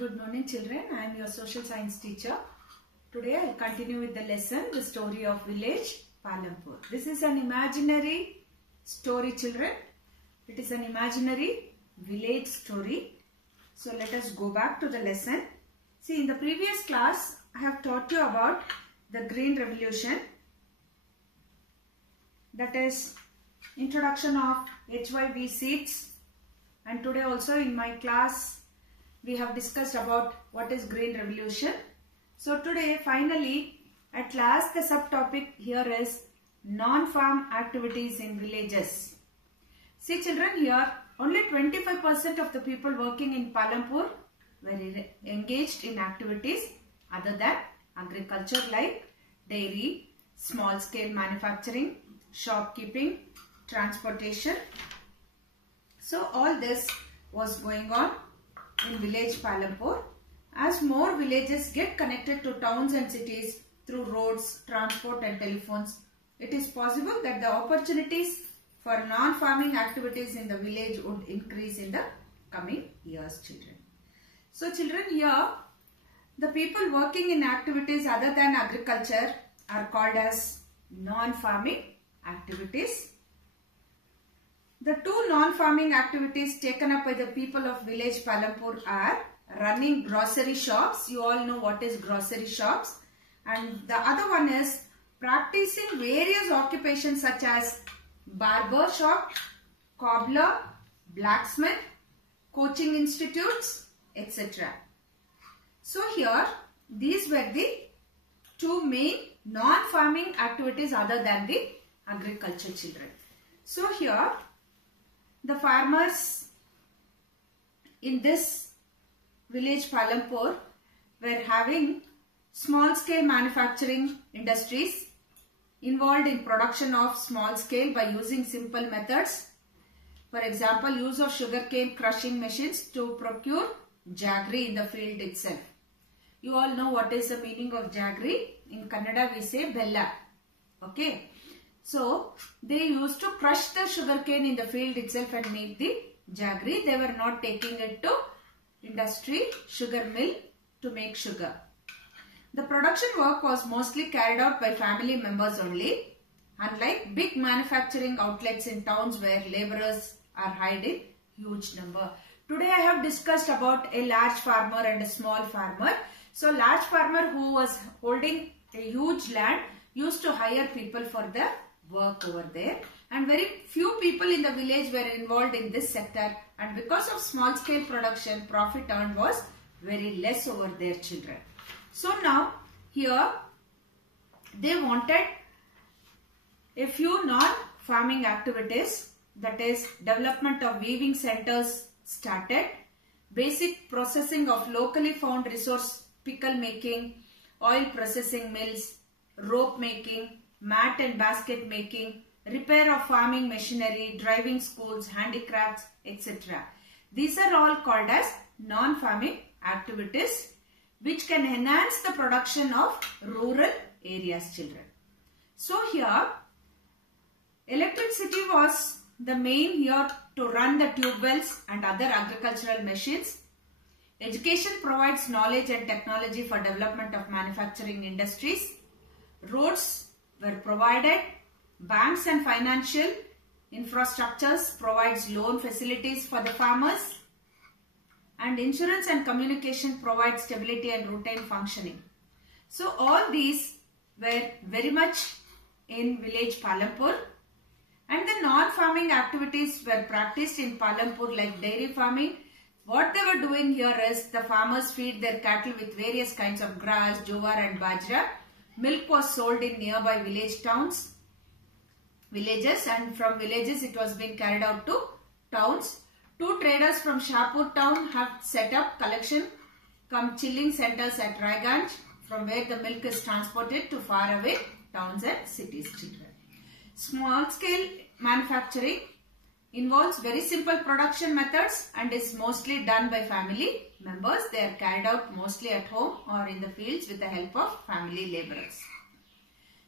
Good morning children, I am your social science teacher. Today I will continue with the lesson, the story of village Palampur. This is an imaginary story children. It is an imaginary village story. So let us go back to the lesson. See, in the previous class I have taught you about the Green Revolution. That is introduction of HYV seeds. And today also in my class we have discussed about what is Green Revolution. So today finally at last the subtopic here is non-farm activities in villages. See children, here only 25% of the people working in Palampur were engaged in activities other than agriculture like dairy, small scale manufacturing, shopkeeping, transportation. So all this was going on in village Palampur. As more villages get connected to towns and cities through roads, transport and telephones, it is possible that the opportunities for non-farming activities in the village would increase in the coming years children. So children, here the people working in activities other than agriculture are called as non-farming activities. The two non-farming activities taken up by the people of village Palampur are running grocery shops. You all know what is grocery shops. And the other one is practicing various occupations such as barber shop, cobbler, blacksmith, coaching institutes, etc. So here these were the two main non-farming activities other than the agriculture children. So here the farmers in this village Palampur were having small scale manufacturing industries involved in production of small scale by using simple methods. For example, use of sugarcane crushing machines to procure jaggery in the field itself. You all know what is the meaning of jaggery. In Kannada we say bella. Okay. So, they used to crush the sugarcane in the field itself and make the jaggery. They were not taking it to industry, sugar mill to make sugar. The production work was mostly carried out by family members only, unlike big manufacturing outlets in towns where laborers are hired in huge number. Today I have discussed about a large farmer and a small farmer. So, large farmer who was holding a huge land used to hire people for the work over there, and very few people in the village were involved in this sector, and because of small scale production, profit earned was very less over there children. So now here they wanted a few non-farming activities, that is development of weaving centers started, basic processing of locally found resource, pickle making, oil processing mills, rope making, mat and basket making, repair of farming machinery, driving schools, handicrafts, etc. These are all called as non-farming activities which can enhance the production of rural areas children. So here electricity was the main here to run the tube wells and other agricultural machines. Education provides knowledge and technology for development of manufacturing industries. Roads were provided. Banks and financial infrastructures provides loan facilities for the farmers, and insurance and communication provide stability and routine functioning. So all these were very much in village Palampur, and the non-farming activities were practiced in Palampur like dairy farming. What they were doing here is the farmers feed their cattle with various kinds of grass, jowar and bajra. Milk was sold in nearby villages, and from villages it was being carried out to towns. Two traders from Shahpur town have set up collection cum chilling centers at Raiganj, from where the milk is transported to far away towns and cities children. Small scale manufacturing involves very simple production methods and is mostly done by family members. They are carried out mostly at home or in the fields with the help of family laborers.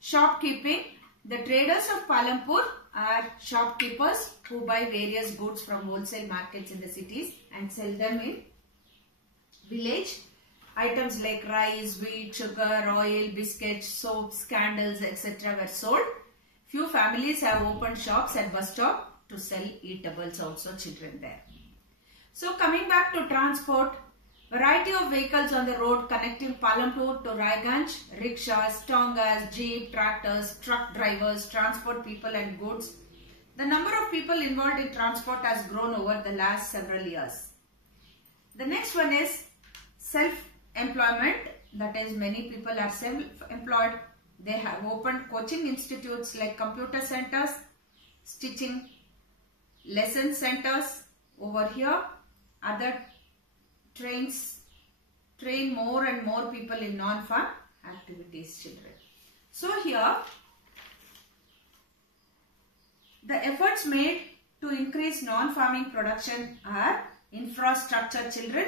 Shopkeeping. The traders of Palampur are shopkeepers who buy various goods from wholesale markets in the cities and sell them in village. Items like rice, wheat, sugar, oil, biscuits, soaps, candles, etc. were sold. Few families have opened shops at bus stop to sell eatables also, children there. So coming back to transport, variety of vehicles on the road connecting Palampur to Raiganj, rickshaws, tongas, jeep, tractors, truck drivers, transport people and goods. The number of people involved in transport has grown over the last several years. The next one is self-employment, that is many people are self-employed. They have opened coaching institutes like computer centers, stitching lesson centers over here. Other train more and more people in non-farm activities, children. So here, the efforts made to increase non-farming production are infrastructure, children.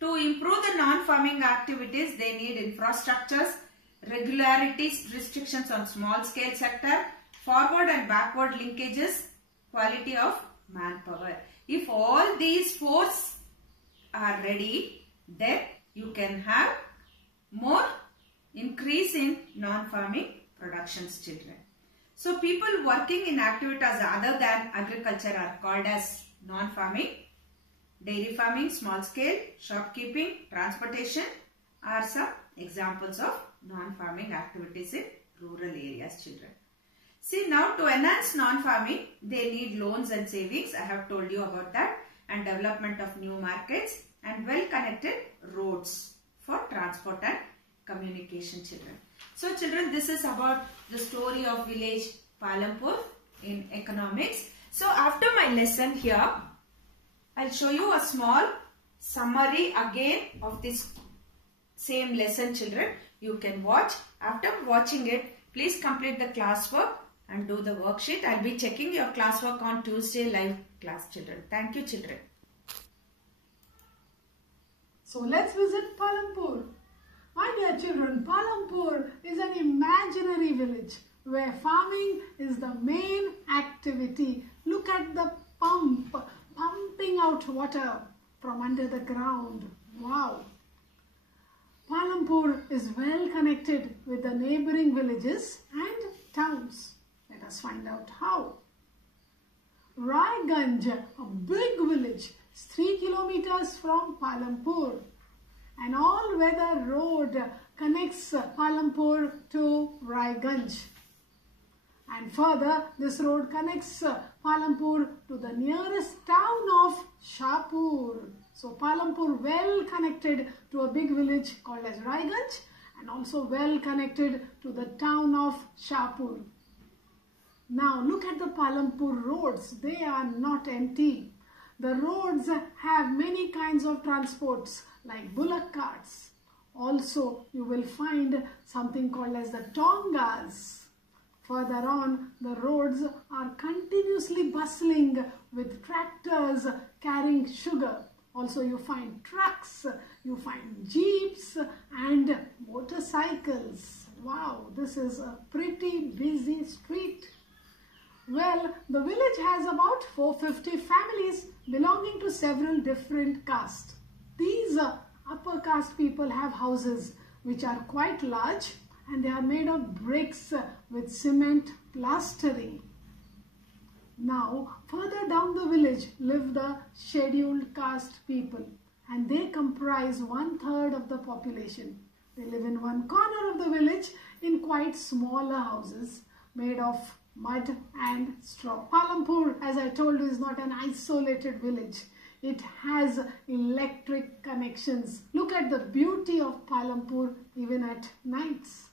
To improve the non-farming activities, they need infrastructures, regularities, restrictions on small scale sector, forward and backward linkages, quality of manpower. If all these four are ready, then you can have more increase in non-farming productions, children. So people working in activities other than agriculture are called as non-farming. Dairy farming, small scale, shopkeeping, transportation are some examples of non-farming activities in rural areas, children. See, now to enhance non-farming, they need loans and savings. I have told you about that, and development of new markets and well-connected roads for transport and communication, children. So children, this is about the story of village Palampur in economics. So after my lesson here, I'll show you a small summary again of this same lesson, children. You can watch. After watching it, please complete the classwork and do the worksheet. I'll be checking your classwork on Tuesday live class, children. Thank you, children. So let's visit Palampur. My dear children, Palampur is an imaginary village where farming is the main activity. Look at the pump pumping out water from under the ground. Wow! Palampur is well connected with the neighboring villages and towns. Let us find out how. Raiganj, a big village, is 3 kilometers from Palampur. An all-weather road connects Palampur to Raiganj. And further, this road connects Palampur to the nearest town of Shahpur. So Palampur well connected to a big village called as Raiganj and also well connected to the town of Shahpur. Now look at the Palampur roads. They are not empty. The roads have many kinds of transports like bullock carts. Also you will find something called as the tongas. Further on, the roads are continuously bustling with tractors carrying sugar. Also you find trucks, you find jeeps and motorcycles. Wow, this is a pretty busy street. Well, the village has about 450 families belonging to several different castes. These upper caste people have houses which are quite large and they are made of bricks with cement plastering. Now, further down the village live the scheduled caste people and they comprise 1/3 of the population. They live in one corner of the village in quite smaller houses made of mud and straw. Palampur, as I told you, is not an isolated village. It has electric connections. Look at the beauty of Palampur even at nights.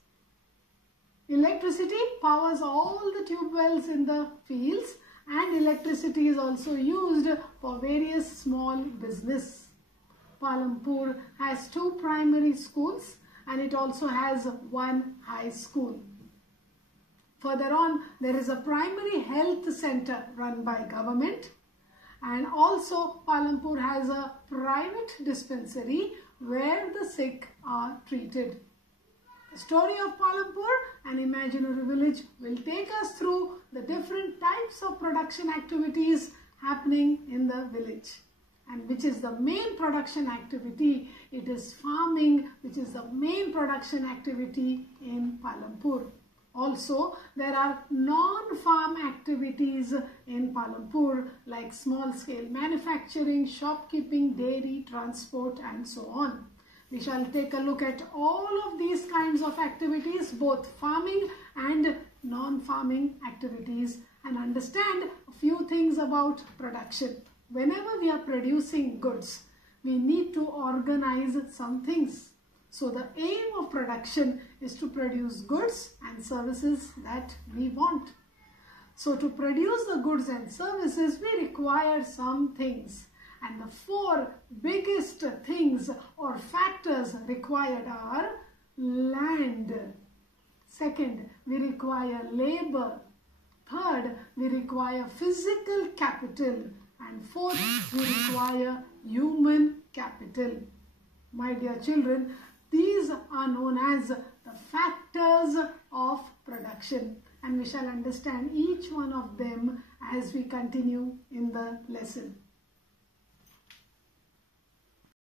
Electricity powers all the tube wells in the fields and electricity is also used for various small business. Palampur has 2 primary schools and it also has 1 high school. Further on, there is a primary health center run by government and also Palampur has a private dispensary where the sick are treated. The story of Palampur, an imaginary village, will take us through the different types of production activities happening in the village. and which is the main production activity. It is farming, which is the main production activity in Palampur. Also, there are non-farm activities in Palampur like small-scale manufacturing, shopkeeping, dairy, transport and so on. We shall take a look at all of these kinds of activities, both farming and non-farming activities, and understand a few things about production. Whenever we are producing goods, we need to organize some things. So the aim of production is to produce goods and services that we want. So to produce the goods and services, we require some things. And the four biggest things or factors required are land. Second, we require labor. Third, we require physical capital. And fourth, we require human capital. My dear children, these are known as the factors of production, and we shall understand each one of them as we continue in the lesson.